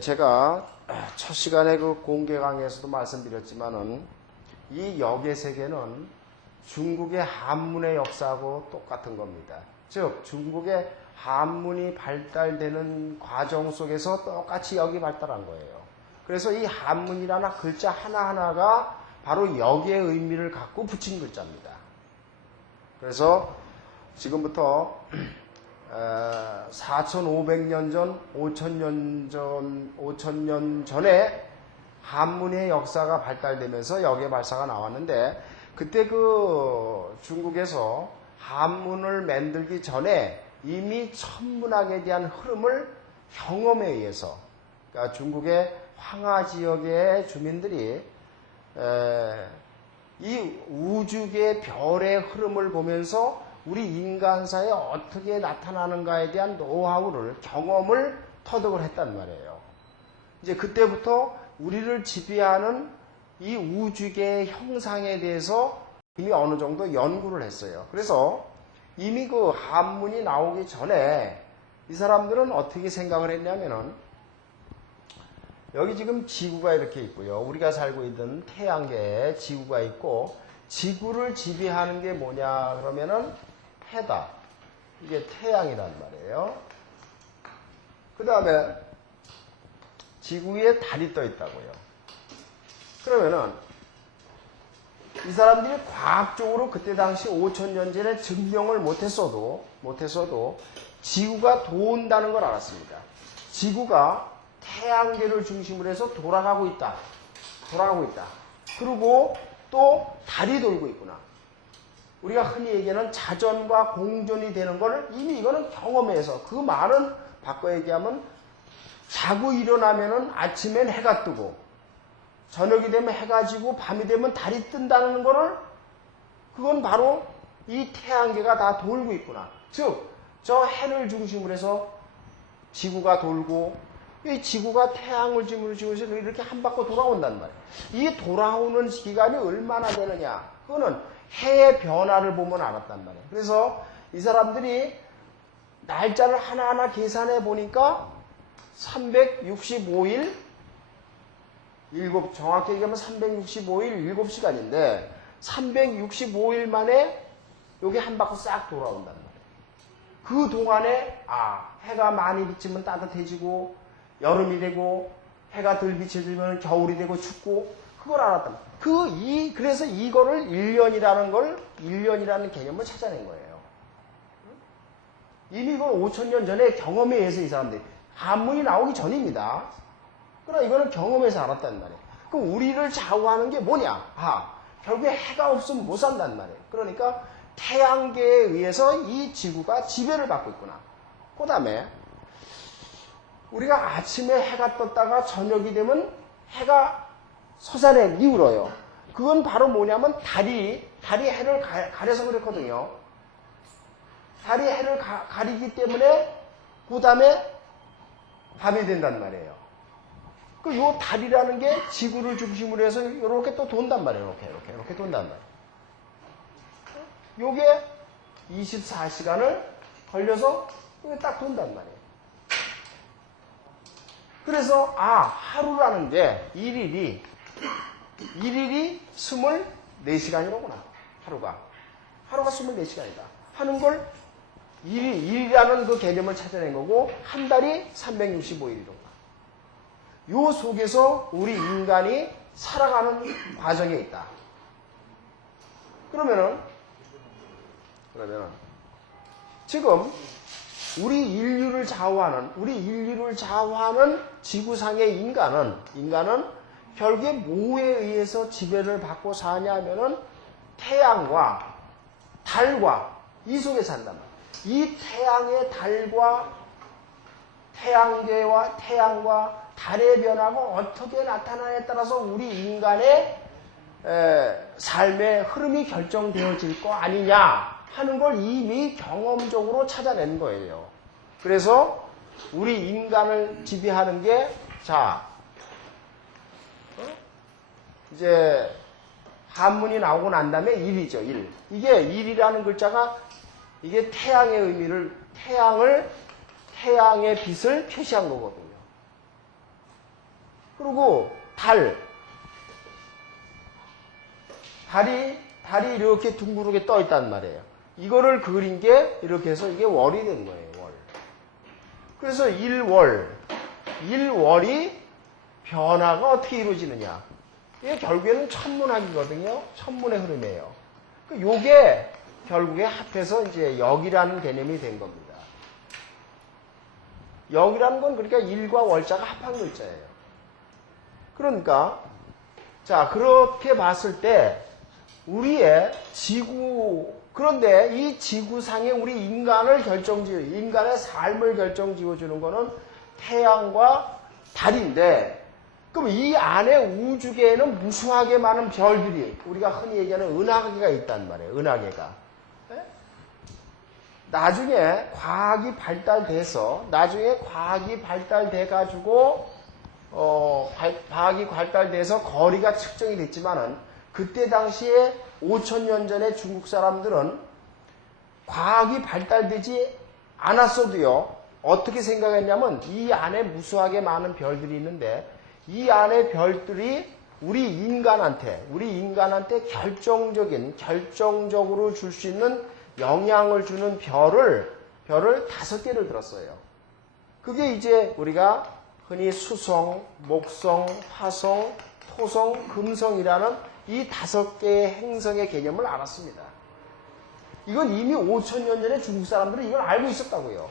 제가 첫 시간에 그 공개 강의에서도 말씀드렸지만은 이 역의 세계는 중국의 한문의 역사하고 똑같은 겁니다. 즉 중국의 한문이 발달되는 과정 속에서 똑같이 역이 발달한 거예요. 그래서 이 한문이라는 글자 하나하나가 바로 역의 의미를 갖고 붙인 글자입니다. 그래서 지금부터 4,500년 전, 5,000년 전에 한문의 역사가 발달되면서 역의 발사가 나왔는데, 그때 그 중국에서 한문을 만들기 전에 이미 천문학에 대한 흐름을 경험에 의해서, 그러니까 중국의 황하 지역의 주민들이 이 우주계 별의 흐름을 보면서 우리 인간사에 어떻게 나타나는가에 대한 노하우를, 경험을 터득을 했단 말이에요. 이제 그때부터 우리를 지배하는 이 우주계의 형상에 대해서 이미 어느 정도 연구를 했어요. 그래서 이미 그 한문이 나오기 전에 이 사람들은 어떻게 생각을 했냐면은, 여기 지금 지구가 이렇게 있고요. 우리가 살고 있는 태양계에 지구가 있고, 지구를 지배하는 게 뭐냐 그러면은 해다. 이게 태양이란 말이에요. 그 다음에 지구 위에 달이 떠 있다고요. 그러면은 이 사람들이 과학적으로 그때 당시 5,000년 전에 증명을 못했어도 지구가 돈다는 걸 알았습니다. 지구가 태양계를 중심으로 해서 돌아가고 있다. 그리고 또 달이 돌고 있구나. 우리가 흔히 얘기하는 자전과 공존이 되는 걸 이미 이거는 경험해서, 그 말은 바꿔 얘기하면 자고 일어나면은 아침엔 해가 뜨고 저녁이 되면 해가 지고 밤이 되면 달이 뜬다는 거를, 그건 바로 이 태양계가 다 돌고 있구나. 즉, 저 해를 중심으로 해서 지구가 돌고, 이 지구가 태양을 중심으로 해서 이렇게 한 바퀴 돌아온단 말이에요. 이 돌아오는 기간이 얼마나 되느냐, 그거는 해의 변화를 보면 알았단 말이에요. 그래서 이 사람들이 날짜를 하나하나 계산해 보니까 365일, 정확히 얘기하면 365일 7시간인데 365일 만에 여기 한 바퀴 싹 돌아온단 말이에요. 그 동안에 해가 많이 비치면 따뜻해지고 여름이 되고, 해가 덜 비춰지면 겨울이 되고 춥고, 그걸 알았단 말이에요. 그래서 이거를 1년이라는 개념을 찾아낸 거예요. 이미 이건 5,000년 전에 경험에 의해서 이 사람들이, 한문이 나오기 전입니다. 그러나 이거는 경험에서 알았단 말이에요. 그럼 우리를 좌우하는 게 뭐냐? 결국에 해가 없으면 못 산단 말이에요. 그러니까 태양계에 의해서 이 지구가 지배를 받고 있구나. 그 다음에 우리가 아침에 해가 떴다가 저녁이 되면 해가 서산에 기울어요. 그건 바로 뭐냐면 달이 해를 가려서 그렇거든요. 달이 해를 가리기 때문에 그 다음에 밤이 된단 말이에요. 요 달이라는 게 지구를 중심으로 해서 이렇게 또 돈단 말이에요. 이렇게 돈단 말이에요. 요게 24시간을 걸려서 이게 딱 돈단 말이에요. 그래서 하루라는 게 일일이 24시간이로구나. 하루가 24시간이다 하는 걸 일이라는 그 개념을 찾아낸 거고, 한 달이 365일이로구나. 요 속에서 우리 인간이 살아가는 과정에 있다. 그러면은 지금 우리 인류를 좌우하는 지구상의 인간은 결국에 뭐에 의해서 지배를 받고 사냐면은 태양과 달과 이 속에 산단 말이에요. 이 태양의 달과 태양과 달의 변화가 어떻게 나타나냐에 따라서 우리 인간의 삶의 흐름이 결정되어질 거 아니냐 하는 걸 이미 경험적으로 찾아낸 거예요. 그래서 우리 인간을 지배하는 게, 이제 한문이 나오고 난 다음에 일이죠. 이게 일이라는 글자가, 이게 태양의 의미를, 태양의 빛을 표시한 거거든요. 그리고 달이 이렇게 둥그렇게 떠 있단 말이에요. 이거를 그린 게 이렇게 해서 이게 월이 된 거예요. 월. 그래서 1월이 변화가 어떻게 이루어지느냐. 이게 결국에는 천문학이거든요. 천문의 흐름이에요. 요게 결국에 합해서 이제 역이라는 개념이 된 겁니다. 역이라는 건 그러니까 일과 월자가 합한 글자예요. 그러니까 자 그렇게 봤을 때 우리의 그런데 이 지구상에 우리 인간의 삶을 결정지어주는 거는 태양과 달인데, 그럼 이 안에 우주계에는 무수하게 많은 별들이, 우리가 흔히 얘기하는 은하계가 있단 말이에요. 은하계가. 네? 나중에 과학이 발달돼가지고, 과학이 발달돼서 거리가 측정이 됐지만은, 그때 당시에 5,000년 전에 중국 사람들은 과학이 발달되지 않았어도요, 어떻게 생각했냐면, 이 안에 무수하게 많은 별들이 있는데, 이 안에 별들이 우리 인간한테 결정적으로 줄 수 있는 영향을 주는 별을 5개를 들었어요. 그게 이제 우리가 흔히 수성, 목성, 화성, 토성, 금성이라는 이 5개의 행성의 개념을 알았습니다. 이건 이미 5,000년 전에 중국 사람들은 이걸 알고 있었다고요.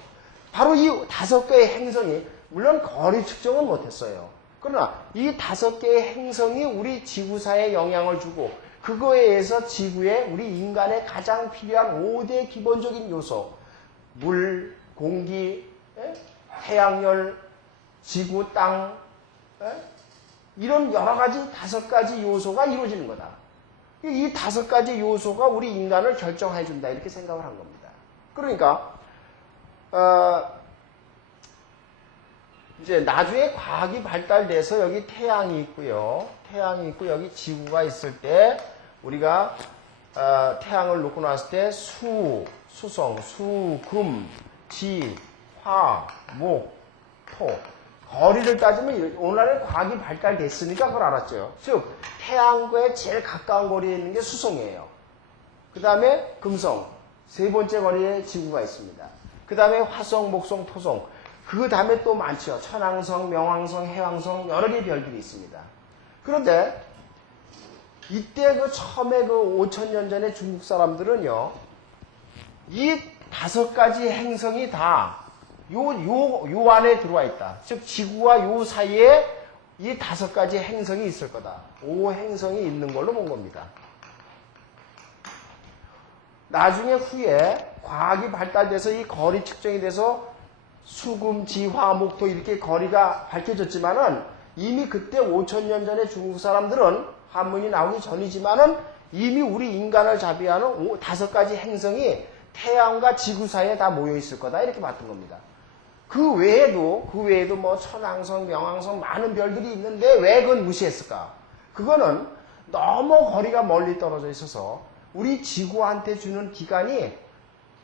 바로 이 5개의 행성이, 물론 거리 측정은 못했어요. 그러나 이 5개의 행성이 우리 지구사에 영향을 주고, 그거에 의해서 지구에 우리 인간에 가장 필요한 5대 기본적인 요소, 물, 공기, 태양열, 지구, 땅, 이런 여러 가지 5가지 요소가 이루어지는 거다. 이 5가지 요소가 우리 인간을 결정해 준다, 이렇게 생각을 한 겁니다. 그러니까 이제 나중에 과학이 발달돼서 여기 태양이 있고요. 태양이 있고 여기 지구가 있을 때 우리가 태양을 놓고 났을 때 수성, 금, 지, 화, 목, 토. 거리를 따지면 오늘날에 과학이 발달됐으니까 그걸 알았죠. 즉 태양과의 제일 가까운 거리에 있는 게 수성이에요. 그 다음에 금성, 3번째 거리에 지구가 있습니다. 그 다음에 화성, 목성, 토성, 그 다음에 또 많죠. 천왕성, 명왕성, 해왕성, 여러 개의 별들이 있습니다. 그런데 이때 처음에 5,000년 전에 중국 사람들은요, 이 5가지 행성이 다 요 안에 들어와 있다. 즉 지구와 요 사이에 이 5가지 행성이 있을 거다. 5행성이 있는 걸로 본 겁니다. 나중에 후에 과학이 발달돼서 이 거리 측정이 돼서 수금, 지, 화, 목, 토 이렇게 거리가 밝혀졌지만은 이미 그때 5,000년 전에 중국 사람들은 한문이 나오기 전이지만은 이미 우리 인간을 자비하는 5가지 행성이 태양과 지구 사이에 다 모여 있을 거다, 이렇게 봤던 겁니다. 그 외에도 뭐 천왕성, 명왕성 많은 별들이 있는데 왜 그건 무시했을까? 그거는 너무 거리가 멀리 떨어져 있어서 우리 지구한테 주는 기간이,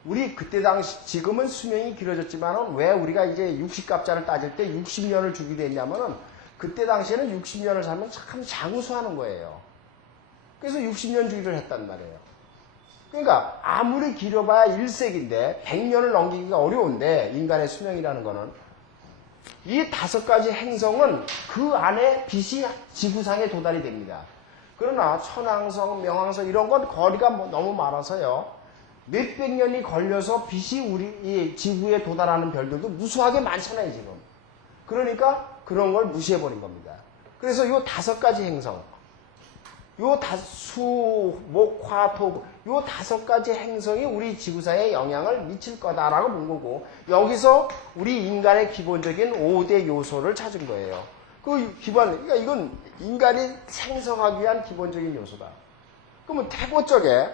우리 그때 당시, 지금은 수명이 길어졌지만 왜 우리가 이제 60갑자를 따질 때 60년을 주기로 했냐면은 그때 당시에는 60년을 살면 참 장수하는 거예요. 그래서 60년 주기를 했단 말이에요. 그러니까 아무리 길어봐야 1세기인데 100년을 넘기기가 어려운데, 인간의 수명이라는 거는 이 5가지 행성은 그 안에 빛이 지구상에 도달이 됩니다. 그러나 천왕성, 명왕성 이런 건 거리가 너무 많아서요, 몇백 년이 걸려서 빛이 우리 이 지구에 도달하는 별들도 무수하게 많잖아요 지금. 그러니까 그런 걸 무시해버린 겁니다. 그래서 이 5가지 행성, 수, 목, 화, 토, 이 5가지 행성이 우리 지구사에 영향을 미칠 거다라고 본 거고, 여기서 우리 인간의 기본적인 5대 요소를 찾은 거예요. 그러니까 이건 인간이 생성하기 위한 기본적인 요소다. 그러면 태고 쪽에,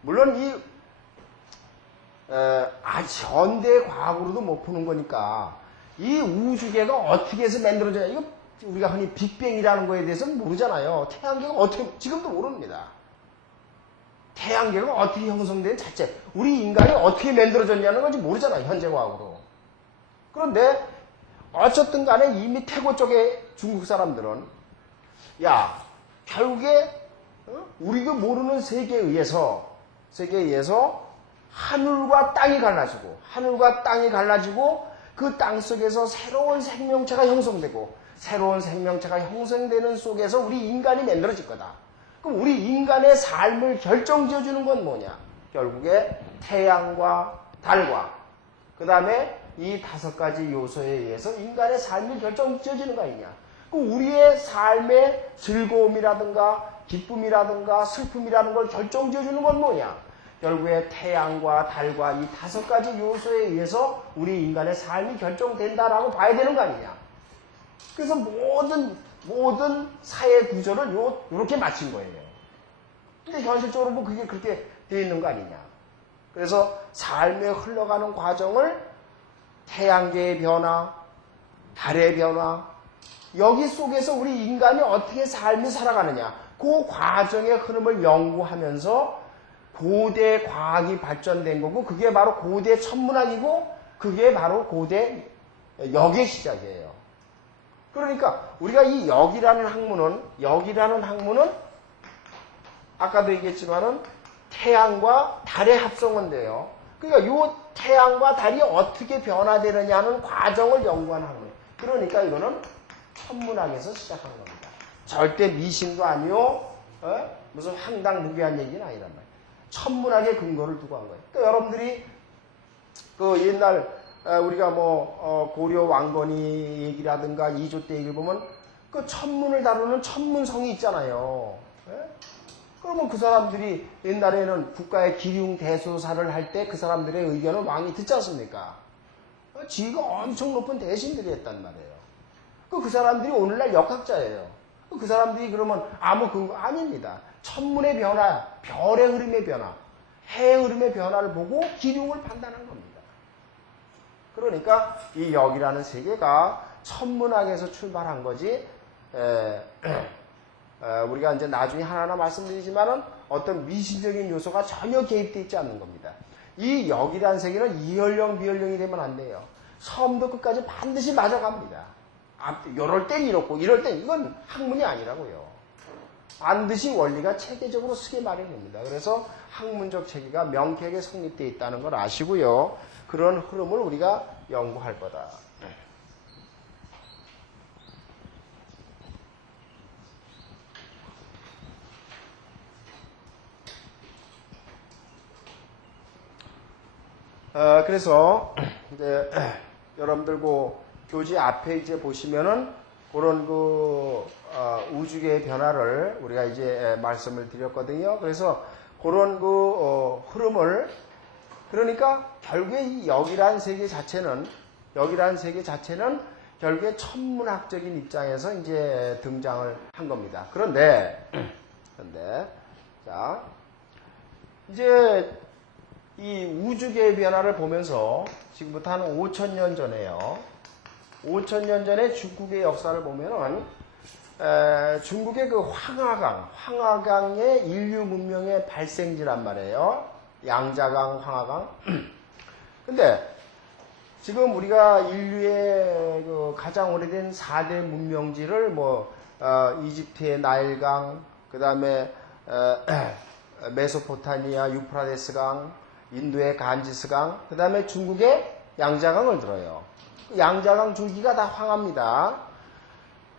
물론 현대 과학으로도 못 푸는 거니까, 이 우주계가 어떻게 해서 만들어져야, 이거 우리가 흔히 빅뱅이라는 거에 대해서는 모르잖아요. 태양계가 어떻게, 지금도 모릅니다. 태양계가 어떻게 형성된 자체, 우리 인간이 어떻게 만들어졌냐는 건지 모르잖아요, 현재 과학으로. 그런데 어쨌든 간에 이미 태고 쪽에 중국 사람들은 야 결국에 우리가 모르는 세계에 의해서 하늘과 땅이 갈라지고 그 땅 속에서 새로운 생명체가 형성되고 새로운 생명체가 형성되는 속에서 우리 인간이 만들어질 거다. 그럼 우리 인간의 삶을 결정지어주는 건 뭐냐? 결국에 태양과 달과 그 다음에 이 5가지 요소에 의해서 인간의 삶이 결정지어지는 거 아니냐? 그럼 우리의 삶의 즐거움이라든가 기쁨이라든가 슬픔이라는 걸 결정지어주는 건 뭐냐? 결국에 태양과 달과 이 5가지 요소에 의해서 우리 인간의 삶이 결정된다라고 봐야 되는 거 아니냐? 그래서 모든 사회 구조를 요렇게 맞춘 거예요. 근데 현실적으로 뭐 그게 그렇게 되어 있는 거 아니냐? 그래서 삶에 흘러가는 과정을 태양계의 변화, 달의 변화, 여기 속에서 우리 인간이 어떻게 삶을 살아가느냐, 그 과정의 흐름을 연구하면서 고대 과학이 발전된 거고, 그게 바로 고대 천문학이고, 그게 바로 고대 역의 시작이에요. 그러니까 우리가 이 역이라는 학문은 아까도 얘기했지만은 태양과 달의 합성은 돼요. 그러니까 이 태양과 달이 어떻게 변화되느냐는 과정을 연구하는 학문. 그러니까 이거는 천문학에서 시작한 겁니다. 절대 미신도 아니요, 무슨 황당무계한 얘기는 아니란 말이에요. 천문학의 근거를 두고 한 거예요. 그러니까 여러분들이 그 옛날 우리가 고려 왕건이 얘기라든가 이조 때 얘기를 보면 그 천문을 다루는 천문성이 있잖아요. 그러면 그 사람들이 옛날에는 국가의 기륭 대소사를 할 때 그 사람들의 의견을 왕이 듣지 않습니까? 지위가 엄청 높은 대신들이 했단 말이에요. 그 사람들이 오늘날 역학자예요. 그 사람들이 그러면 아무 근거 아닙니다. 천문의 변화, 별의 흐름의 변화, 해의 흐름의 변화를 보고 기륭을 판단한 겁니다. 그러니까 이 역이라는 세계가 천문학에서 출발한 거지, 우리가 이제 나중에 하나하나 말씀드리지만은 어떤 미신적인 요소가 전혀 개입되어 있지 않는 겁니다. 이 역이라는 세계는 이연령 비연령이 되면 안 돼요. 처음부터 끝까지 반드시 맞아갑니다. 이럴 땐 이렇고 이럴 땐 이건 학문이 아니라고요. 반드시 원리가 체계적으로 쓰게 마련입니다. 그래서 학문적 체계가 명쾌하게 성립되어 있다는 걸 아시고요. 그런 흐름을 우리가 연구할 거다. 그래서 이제 여러분들 그 교재 앞에 이제 보시면은 그런 우주계의 변화를 우리가 이제 말씀을 드렸거든요. 그래서 그런 흐름을, 그러니까 결국에 이 역이라는 세계 자체는 결국에 천문학적인 입장에서 이제 등장을 한 겁니다. 그런데 자 이제 이 우주계의 변화를 보면서 지금부터 한 5,000년 전에요. 5,000년 전에 중국의 역사를 보면은 중국의 그 황하강의 인류 문명의 발생지란 말이에요. 양자강, 황하강. 근데 지금 우리가 인류의 그 가장 오래된 4대 문명지를 이집트의 나일강, 그 다음에 메소포타미아 유프라데스강, 인도의 간지스강, 그 다음에 중국의 양자강을 들어요. 양자강 줄기가 다 황합니다.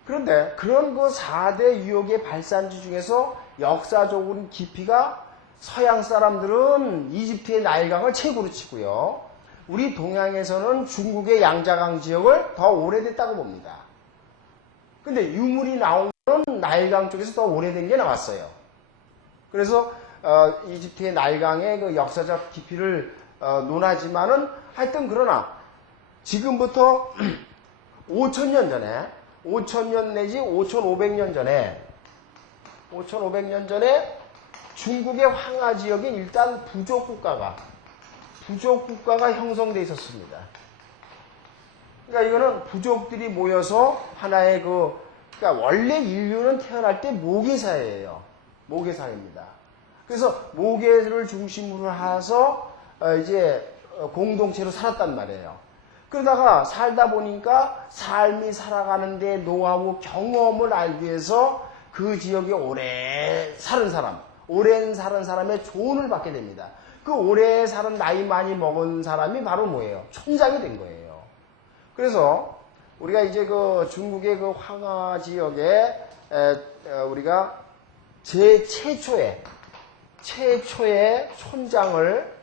그런데 그런 그 4대 유역의 발산지 중에서 역사적으로 깊이가 서양 사람들은 이집트의 나일강을 최고로 치고요. 우리 동양에서는 중국의 양자강 지역을 더 오래됐다고 봅니다. 근데 유물이 나온 건 나일강 쪽에서 더 오래된 게 나왔어요. 그래서 이집트의 나일강의 그 역사적 깊이를 논하지만은 하여튼 그러나 지금부터 5,000년 전에 5,000년 내지 5,500년 전에 중국의 황하 지역인 일단 부족 국가가 형성되어 있었습니다. 그러니까 이거는 부족들이 모여서 하나의 그러니까 원래 인류는 태어날 때 모계사예요. 모계사입니다. 그래서 모계를 중심으로 해서 이제 공동체로 살았단 말이에요. 그러다가 살다 보니까 삶이 살아가는데 노하우, 경험을 알기 위해서 그 지역에 오래 사는 사람, 오랜 사는 사람의 조언을 받게 됩니다. 그 오래 사는 나이 많이 먹은 사람이 바로 뭐예요? 촌장이 된 거예요. 그래서 우리가 이제 그 중국의 그 황하 지역에 우리가 최초의 촌장을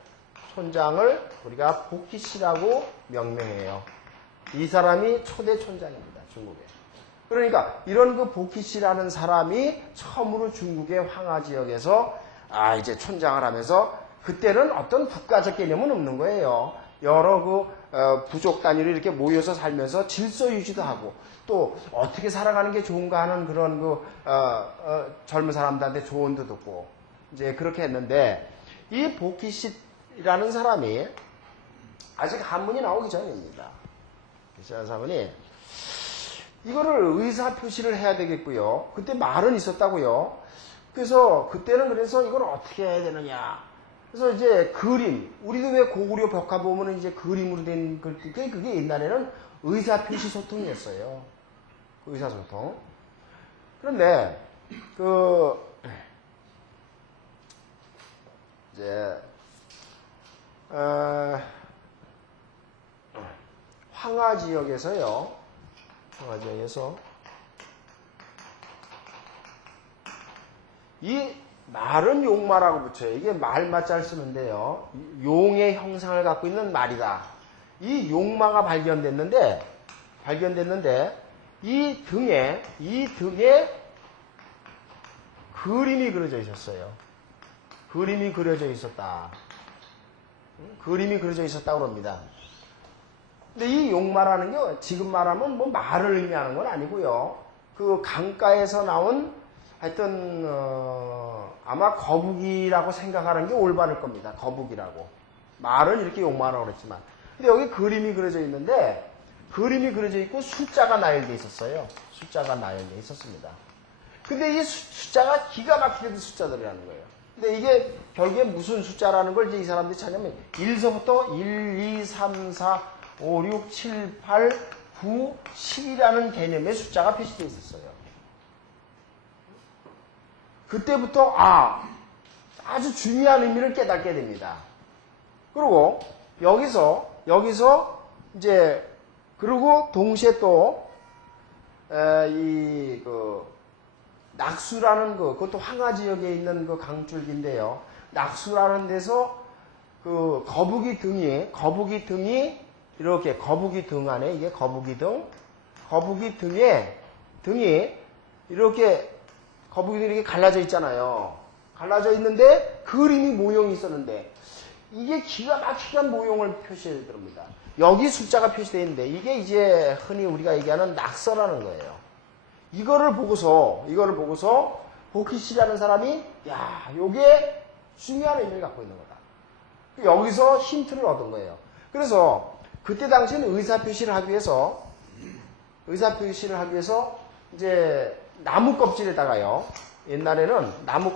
우리가 보키시라고 명명해요. 이 사람이 초대 촌장입니다. 중국에. 그러니까 이런 그 보키시라는 사람이 처음으로 중국의 황하 지역에서 이제 촌장을 하면서 그때는 어떤 국가적 개념은 없는 거예요. 여러 그 부족 단위로 이렇게 모여서 살면서 질서 유지도 하고 또 어떻게 살아가는 게 좋은가 하는 그런 그 젊은 사람들한테 조언도 듣고 이제 그렇게 했는데 이 보키시라는 사람이 아직 한문이 나오기 전입니다. 보키시라는 사람이 이거를 의사 표시를 해야 되겠고요. 그때 말은 있었다고요. 그래서 그때는 그래서 이걸 어떻게 해야 되느냐. 그래서 이제 그림, 우리도 왜 고구려 벽화 보면은 이제 그림으로 된 그게 옛날에는 의사 표시 소통이었어요. 의사소통. 그런데 이제 황하 지역에서 이 말은 용마라고 붙여요. 이게 말맞자를 쓰는데요. 용의 형상을 갖고 있는 말이다. 이 용마가 발견됐는데 이 등에 그림이 그려져 있었어요. 그림이 그려져 있었다고 합니다. 근데 이 용마라는 게 지금 말하면 뭐 말을 의미하는 건 아니고요. 그 강가에서 나온 하여튼 아마 거북이라고 생각하는 게 올바를 겁니다. 거북이라고. 말은 이렇게 용마라고 그랬지만. 근데 여기 그림이 그려져 있는데 그림이 그려져 있고 숫자가 나열되어 있었어요. 숫자가 나열되어 있었습니다. 근데 이 숫자가 기가 막히게 숫자들이라는 거예요. 근데 이게 결국에 무슨 숫자라는 걸 이제 이 사람들이 찾냐면 1서부터 1, 2, 3, 4, 5, 6, 7, 8, 9, 10이라는 개념의 숫자가 표시되어 있었어요. 그때부터 아주 중요한 의미를 깨닫게 됩니다. 그리고 여기서 이제 그리고 동시에 또 낙수라는 그것도 황하 지역에 있는 그 강줄기인데요. 낙수라는 데서 그 거북이 등이 이렇게 거북이 등 안에 이게 거북이 등이 이렇게 거북이들이 이렇게 갈라져 있잖아요. 갈라져 있는데 그림이 모형이 있었는데 이게 기가 막히게 모형을 표시해 드립니다. 여기 숫자가 표시되어 있는데 이게 이제 흔히 우리가 얘기하는 낙서라는 거예요. 이거를 보고서 보키시라는 사람이 요게 중요한 의미를 갖고 있는 거다. 여기서 힌트를 얻은 거예요. 그래서 그때 당시에는 의사 표시를 하기 위해서 이제 나무 껍질에다가요. 옛날에는 나무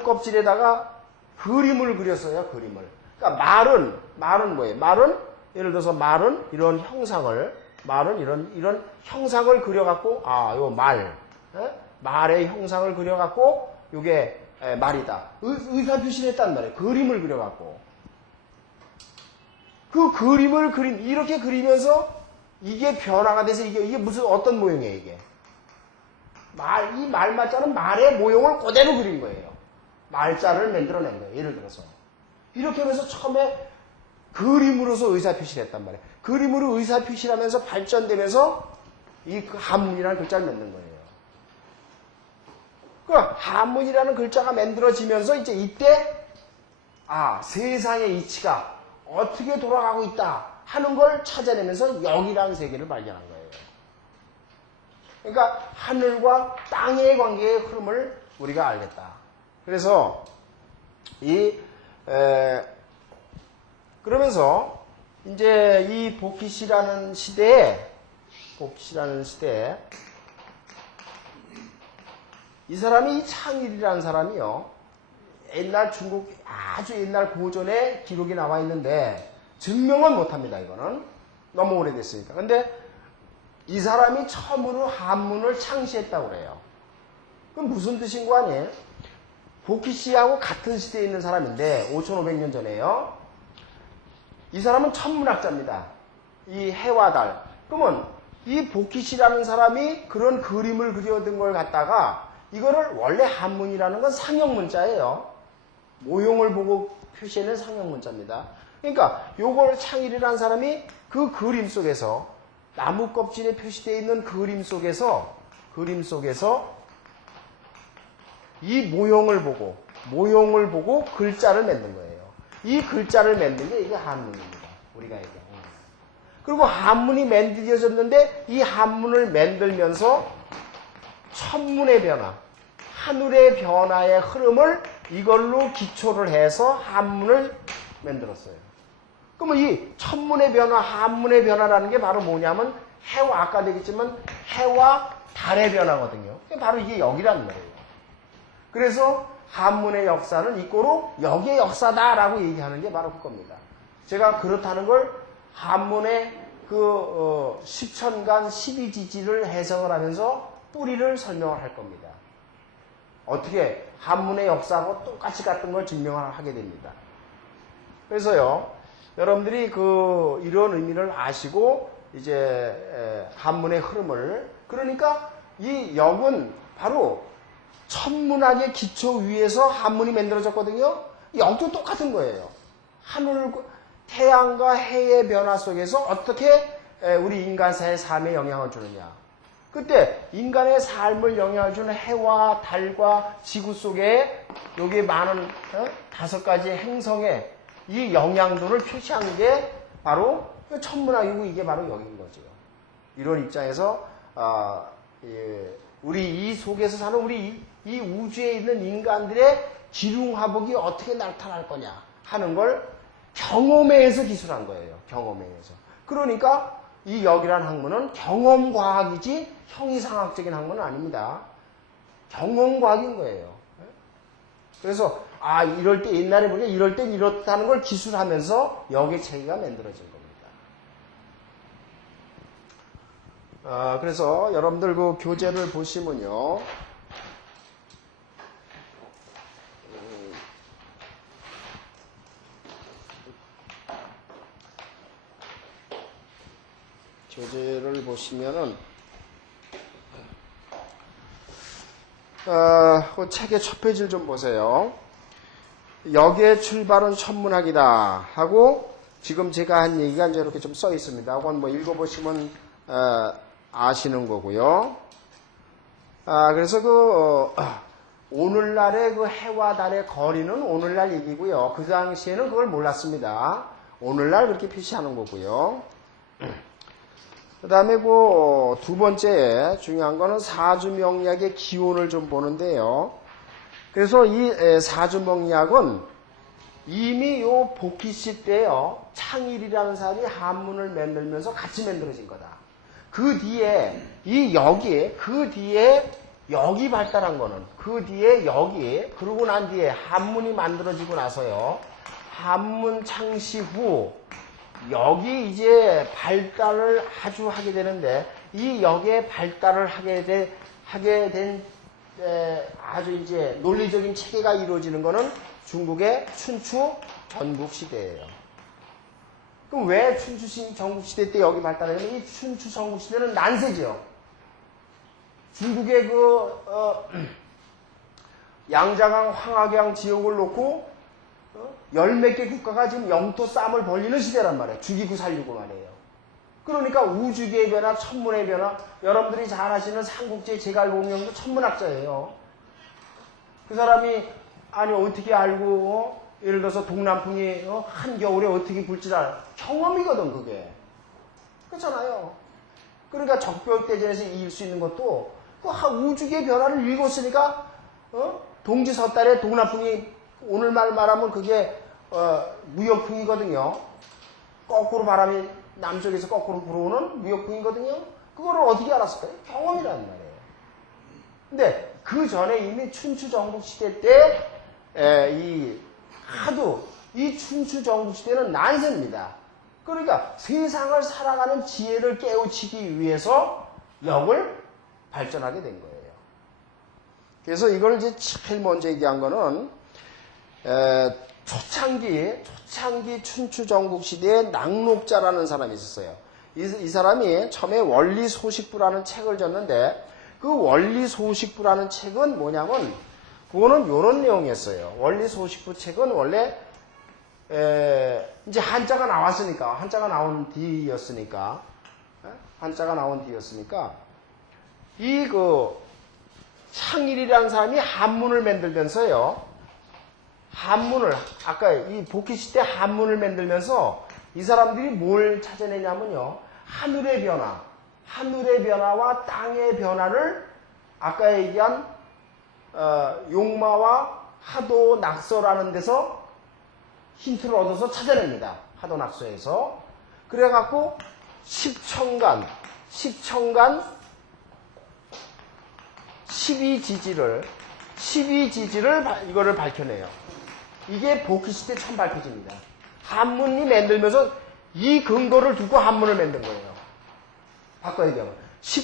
껍질에다가 그림을 그렸어요. 그림을. 그러니까 말은 뭐예요? 예를 들어서 말은 이런 형상을 그려갖고 요 말의 형상을 그려갖고 요게 말이다. 의사 표시를 했단 말이에요. 그림을 그려갖고 그 그림을 이렇게 그리면서 이게 변화가 돼서 이게 무슨 어떤 모형이에요 이게? 이 말맞자는 말의 모형을 그대로 그린 거예요. 말자를 만들어낸 거예요. 예를 들어서 이렇게 하면서 처음에 그림으로서 의사표시를 했단 말이에요. 그림으로 의사표시를 하면서 발전되면서 이 한문이라는 글자를 만든 거예요. 그 한문이라는 글자가 만들어지면서 이제 이때 세상의 이치가 어떻게 돌아가고 있다 하는 걸 찾아내면서 영이라는 세계를 발견한 거예요. 그러니까 하늘과 땅의 관계의 흐름을 우리가 알겠다. 그래서 그러면서 이제 이 보키시라는 시대에 이 사람이 창일이라는 사람이요. 옛날 중국 아주 옛날 고전에 기록이 나와 있는데 증명은 못합니다. 이거는 너무 오래됐으니까. 근데 이 사람이 처음으로 한문을 창시했다고 그래요. 그럼 무슨 뜻인 거 아니에요? 보키시하고 같은 시대에 있는 사람인데 5500년 전에요. 이 사람은 천문학자입니다. 이 해와 달. 그러면 이 보키시라는 사람이 그런 그림을 그려둔 걸 갖다가 이거를 원래 한문이라는 건 상형문자예요. 모형을 보고 표시해낸 상형문자입니다. 그러니까 요걸 창일이라는 사람이 그 그림 속에서 나무 껍질에 표시되어 있는 그림 속에서 이 모형을 보고 글자를 만든 거예요. 이 글자를 만든 게 이게 한문입니다. 우리가 얘기하는. 그리고 한문이 만들어졌는데 이 한문을 만들면서 천문의 변화, 하늘의 변화의 흐름을 이걸로 기초를 해서 한문을 만들었어요. 그러면 이 천문의 변화, 한문의 변화라는 게 바로 뭐냐면 해와 아까 되겠지만 해와 달의 변화거든요. 바로 이게 여기라는 거예요. 그래서 한문의 역사는 이꼬로 역의 역사다라고 얘기하는 게 바로 그겁니다. 제가 그렇다는 걸 한문의 그 10천간 12지지를 해석을 하면서 뿌리를 설명을 할 겁니다. 어떻게 한문의 역사하고 똑같이 같은 걸 증명을 하게 됩니다. 그래서요, 여러분들이 이런 의미를 아시고 이제 한문의 흐름을, 그러니까 이 역은 바로 천문학의 기초 위에서 한문이 만들어졌거든요. 역도 똑같은 거예요. 태양과 해의 변화 속에서 어떻게 우리 인간사의 삶에 영향을 주느냐. 그때 인간의 삶을 영향을 주는 해와 달과 지구 속에 여기 많은 5가지 행성의 이 영향도를 표시한 게 바로 천문학이고 이게 바로 역인 거죠. 이런 입장에서 우리 이 속에서 사는 우리 이 우주에 있는 인간들의 기륭화복이 어떻게 나타날 거냐 하는 걸 경험에 의해서 기술한 거예요. 경험에 의해서. 그러니까 이 역이라는 학문은 경험과학이지 형이상학적인 학문은 아닙니다. 경험과학인 거예요. 그래서 이럴 때 옛날에 보니까 이럴 땐 이렇다는 걸 기술하면서 역의 체계가 만들어진 겁니다. 그래서 여러분들 그 교재를 보시면요. 교재를 보시면은 그 책의 첫 페이지를 좀 보세요. 역의 출발은 천문학이다 하고 지금 제가 한 얘기가 이제 이렇게 좀 써 있습니다. 그건 뭐 읽어보시면 아시는 거고요. 그래서 오늘날의 그 해와 달의 거리는 오늘날 얘기고요. 그 당시에는 그걸 몰랐습니다. 오늘날 그렇게 표시하는 거고요. 그 다음에 두 번째 중요한 거는 사주명리학의 기원을 좀 보는데요. 그래서 이 사주명리학은 이미 요 보키시 때요. 창일이라는 사람이 한문을 만들면서 같이 만들어진 거다. 그 뒤에 역이 발달한 거는 그 뒤에 역이 그러고 난 뒤에 한문이 만들어지고 나서요. 한문 창시 후 역이 이제 발달을 아주 하게 되는데 이 역의 발달을 하게 된 아주 이제 논리적인 체계가 이루어지는 것은 중국의 춘추 전국 시대예요. 그럼 왜 춘추 전국 시대 때 역이 발달하냐면 이 춘추 전국 시대는 난세죠. 중국의 양자강, 황하강 지역을 놓고 열 몇 개 국가가 지금 영토 싸움을 벌리는 시대란 말이에요. 죽이고 살리고 말이에요. 그러니까 우주계의 변화, 천문의 변화, 여러분들이 잘 아시는 삼국지의 제갈공명도 천문학자예요. 그 사람이 어떻게 알고 예를 들어서 동남풍이 한겨울에 어떻게 불지 알아. 경험이거든 그게. 그렇잖아요. 그러니까 적벽대전에서 이길 수 있는 것도 그 우주계의 변화를 읽었으니까 동지섣달에 동남풍이 오늘 말하면 그게 무역풍이거든요. 거꾸로 바람이 남쪽에서 거꾸로 불어오는 무역풍이거든요. 그거를 어떻게 알았을까요? 경험이라는 말이에요. 근데 그 전에 이미 춘추 전국 시대 때 이 춘추 전국 시대는 난세입니다. 그러니까 세상을 살아가는 지혜를 깨우치기 위해서 역을 발전하게 된 거예요. 그래서 이걸 이제 제일 먼저 얘기한 거는 초창기 춘추전국 시대에 낙록자라는 사람이 있었어요. 이 사람이 처음에 원리소식부라는 책을 졌는데 그 원리소식부라는 책은 뭐냐면 그거는 이런 내용이었어요. 원리소식부 책은 원래 이제 한자가 나왔으니까 한자가 나온 뒤였으니까 이 그 창일이라는 사람이 한문을 만들면서요. 한문을 아까 이 복희시 대 한문을 만들면서 이 사람들이 뭘 찾아내냐면요. 하늘의 변화와 땅의 변화를 아까 얘기한 용마와 하도 낙서라는 데서 힌트를 얻어서 찾아냅니다. 하도 낙서에서. 그래갖고 10천간 12지지를 이거를 밝혀내요. 이게 복희시대 처음 밝혀집니다. 한문이 만들면서 이 근거를 두고 한문을 만든 거예요. 바꿔 얘기하면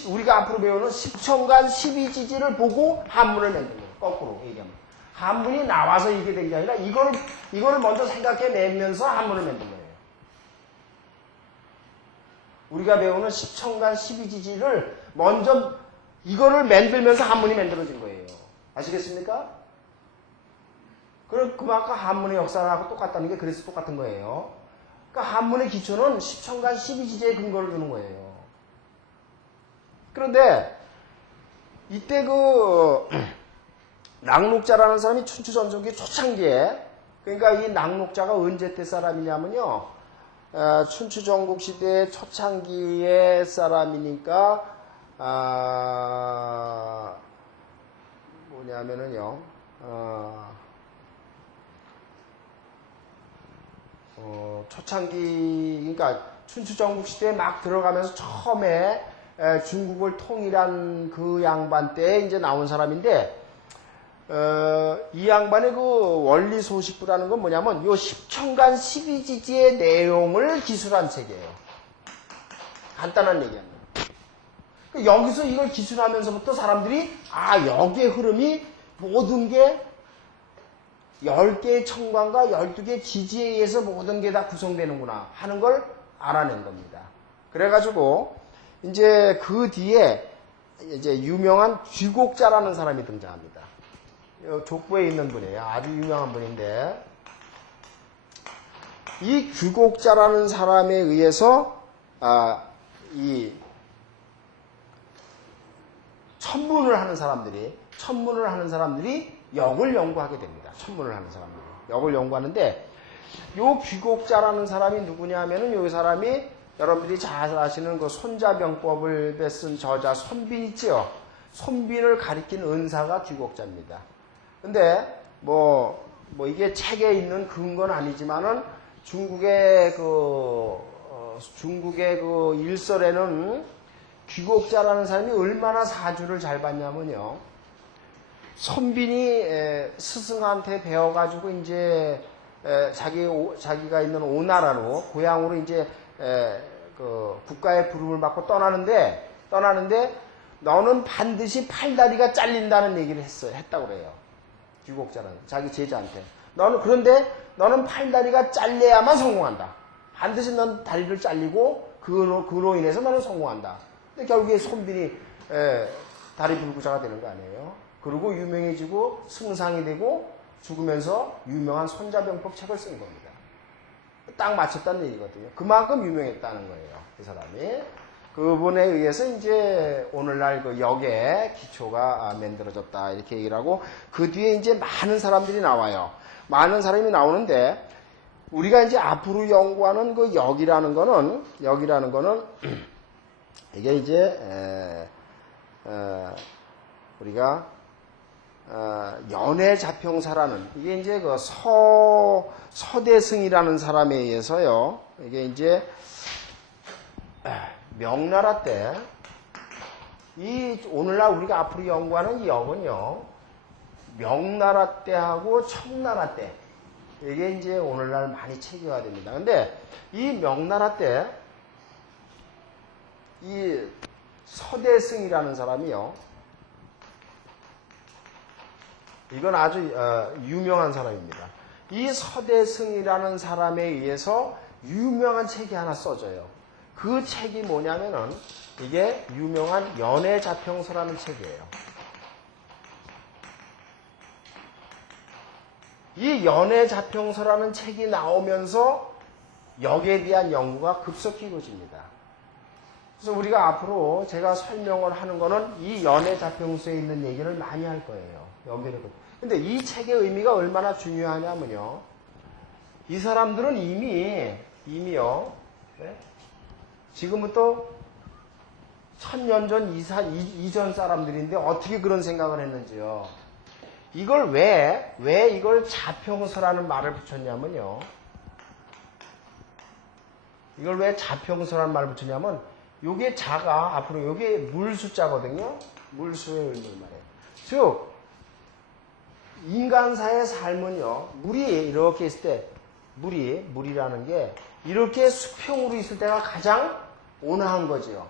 우리가 앞으로 배우는 10천간 12지지를 보고 한문을 만든 거예요. 거꾸로 얘기하면 한문이 나와서 이게 된 게 아니라 이거를 먼저 생각해내면서 한문을 만든 거예요. 우리가 배우는 10천간 12지지를 먼저 이거를 만들면서 한문이 만들어진 거예요. 아시겠습니까? 그만큼 한문의 역사하고 똑같다는 게 그래서 똑같은 거예요. 그러니까 한문의 기초는 10천간 12지지의 근거를 두는 거예요. 그런데 이때 그 낙록자라는 사람이 춘추전국기 초창기에 그러니까 이 낙록자가 언제 때 사람이냐면요. 춘추전국 시대 초창기의 사람이니까 뭐냐면은요. 초창기 그러니까 춘추전국 시대에 막 들어가면서 처음에 중국을 통일한 그 양반 때에 이제 나온 사람인데 이 양반의 그 원리소식부라는 건 뭐냐면 요 10천간 12지지의 내용을 기술한 책이에요. 간단한 얘기합니다. 여기서 이걸 기술하면서부터 사람들이 여기의 흐름이 모든 게 10개의 청관과 12개의 지지에 의해서 모든 게 다 구성되는구나 하는 걸 알아낸 겁니다. 그래가지고 이제 그 뒤에 이제 유명한 귀곡자라는 사람이 등장합니다. 족보에 있는 분이에요. 아주 유명한 분인데 이 귀곡자라는 사람에 의해서 이 천문을 하는 사람들이 역을 연구하게 됩니다. 천문을 하는 사람들이 역을 연구하는데 요 귀곡자라는 사람이 누구냐면은 이 사람이 여러분들이 잘 아시는 그 손자병법을 쓴 저자 손빈 있지요. 손빈을 가리킨 은사가 귀곡자입니다. 근데 이게 책에 있는 근거는 아니지만은 중국의 그 일설에는 귀곡자라는 사람이 얼마나 사주를 잘 봤냐면요. 손빈이 스승한테 배워가지고 이제 자기가 있는 오나라로 고향으로 이제 그 국가의 부름을 받고 떠나는데 너는 반드시 팔다리가 잘린다는 얘기를 했다고 그래요. 귀곡자는 자기 제자한테. 그런데 너는 팔다리가 잘려야만 성공한다. 반드시 넌 다리를 잘리고 그로 인해서 너는 성공한다. 근데 결국에 손빈이 다리 불구자가 되는 거 아니에요. 그리고 유명해지고 승상이 되고 죽으면서 유명한 손자병법 책을 쓴 겁니다. 딱 맞췄다는 얘기거든요. 그만큼 유명했다는 거예요. 이 사람이. 그분에 의해서 이제 오늘날 그 역의 기초가 만들어졌다 이렇게 얘기를 하고 그 뒤에 이제 많은 사람들이 나와요. 많은 사람이 나오는데 우리가 이제 앞으로 연구하는 그 역이라는 거는 이게 이제 우리가 연해자평사라는 이게 이제 그 서대승이라는 사람에 의해서요. 이게 이제 명나라 때 이 오늘날 우리가 앞으로 연구하는 이 역은요. 명나라 때하고 청나라 때 이게 이제 오늘날 많이 체계화됩니다. 근데 이 명나라 때 이 서대승이라는 사람이요. 이건 아주 유명한 사람입니다. 이 서대승이라는 사람에 의해서 유명한 책이 하나 써져요. 그 책이 뭐냐면은 이게 유명한 연애자평서라는 책이에요. 이 연애자평서라는 책이 나오면서 역에 대한 연구가 급속히 이루어집니다. 그래서 우리가 앞으로 제가 설명을 하는 거는 이 연애자평서에 있는 얘기를 많이 할 거예요. 근데 이 책의 의미가 얼마나 중요하냐면요. 이 사람들은 이미요. 네? 지금부터 1000년 전 이전 사람들인데 어떻게 그런 생각을 했는지요. 이걸 왜 이걸 자평서라는 말을 붙였냐면요. 이걸 왜 자평서라는 말을 붙였냐면 요게 자가 앞으로 요게 물수자거든요. 물수의 의미를 말해요. 즉 인간사의 삶은요. 물이 이렇게 있을 때 물이라는 게 이렇게 수평으로 있을 때가 가장 온화한 거지요.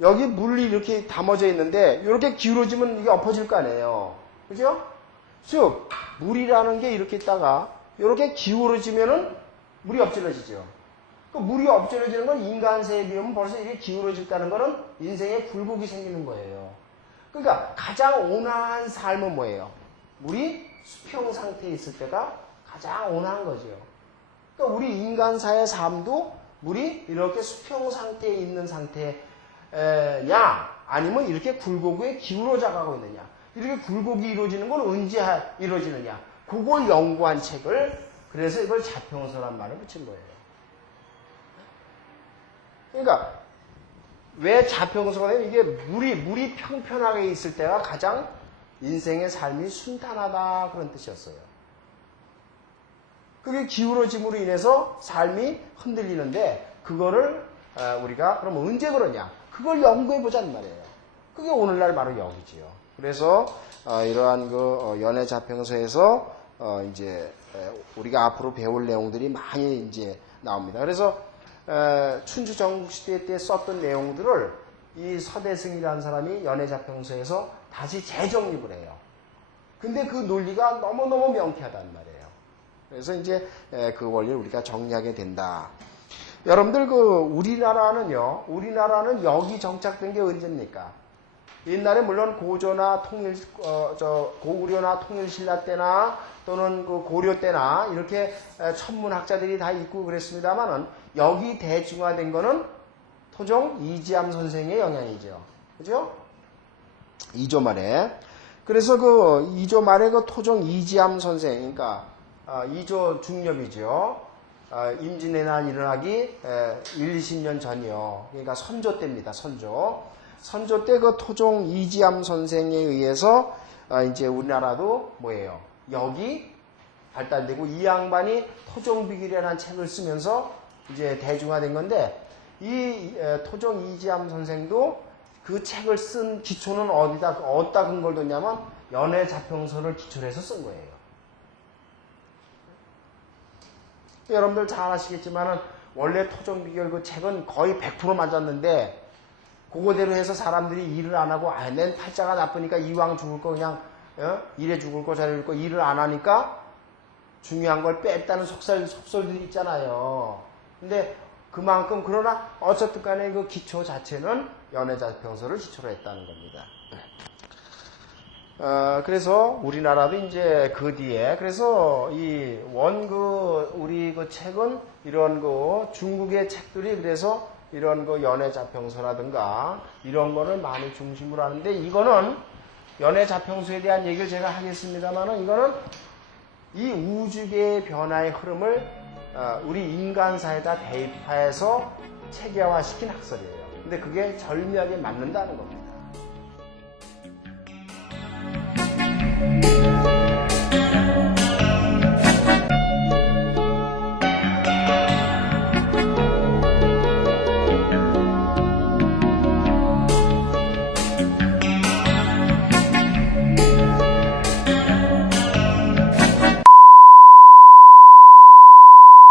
여기 물이 이렇게 담아져 있는데 이렇게 기울어지면 이게 엎어질 거 아니에요. 그죠? 즉 물이라는 게 이렇게 있다가 이렇게 기울어지면은 물이 엎질러지죠. 그 물이 엎질러지는 건 인간세에 비하면 벌써 이게 기울어졌다는 거는 인생에 굴곡이 생기는 거예요. 그러니까 가장 온화한 삶은 뭐예요? 물이 수평 상태에 있을 때가 가장 온화한 거죠. 그러니까 우리 인간사의 삶도 물이 이렇게 수평 상태에 있는 상태냐 아니면 이렇게 굴곡에 기울어져 가고 있느냐. 이렇게 굴곡이 이루어지는 건 언제 이루어지느냐. 그걸 연구한 책을 그래서 이걸 자평서란 말을 붙인 거예요. 그러니까 왜 자평서가 되면 이게 물이 평평하게 있을 때가 가장 인생의 삶이 순탄하다 그런 뜻이었어요. 그게 기울어짐으로 인해서 삶이 흔들리는데 그거를 우리가 그럼 언제 그러냐? 그걸 연구해 보자는 말이에요. 그게 오늘날 바로 여기지요. 그래서 이러한 그 연애자평서에서 이제 우리가 앞으로 배울 내용들이 많이 이제 나옵니다. 그래서 춘추 전국시대 때 썼던 내용들을 이 서대승이라는 사람이 연애자평서에서 다시 재정립을 해요. 근데 그 논리가 너무너무 명쾌하단 말이에요. 그래서 이제 그 원리를 우리가 정리하게 된다. 여러분들 우리나라는 여기 정착된 게 언제입니까? 옛날에 물론 고조나 고구려나 통일신라 때나 또는 그 고려 때나 이렇게 천문학자들이 다 있고 그랬습니다만은 여기 대중화된 거는 토종 이지암 선생의 영향이죠. 그죠? 2조 말에. 그래서 그 2조 말에 그 토종 이지암 선생, 그러니까 2조 중엽이죠. 임진왜란 일어나기 20년 전이요. 그러니까 선조 때입니다. 선조 때 그 토종 이지암 선생에 의해서 이제 우리나라도 뭐예요? 역이 발달되고 이 양반이 토종비길이라는 책을 쓰면서 이제 대중화된 건데 이 토종 이지암 선생도 그 책을 쓴 기초는 어디다 근거를 뒀냐면 연애자평서를 기초로 해서 쓴 거예요. 여러분들 잘 아시겠지만은 원래 토종비결 그 책은 거의 100% 맞았는데 그거대로 해서 사람들이 일을 안 하고 내 팔자가 나쁘니까 이왕 죽을 거 그냥 이래 죽을 거 저래 죽을 거 일을 안 하니까 중요한 걸 뺐다는 속설들이 있잖아요. 근데 그만큼 그러나 어쨌든 간에 그 기초 자체는 연애자평서를 기초로 했다는 겁니다. 그래서 우리나라도 이제 그 뒤에 그래서 우리 그 책은 이런 중국의 책들이 그래서 이런 연애자평서라든가 이런 거를 많이 중심으로 하는데 이거는 연애자평서에 대한 얘기를 제가 하겠습니다만은 이거는 이 우주계의 변화의 흐름을 우리 인간사에다 대입해서 체계화시킨 학설이에요. 근데 그게 절묘하게 맞는다는 겁니다.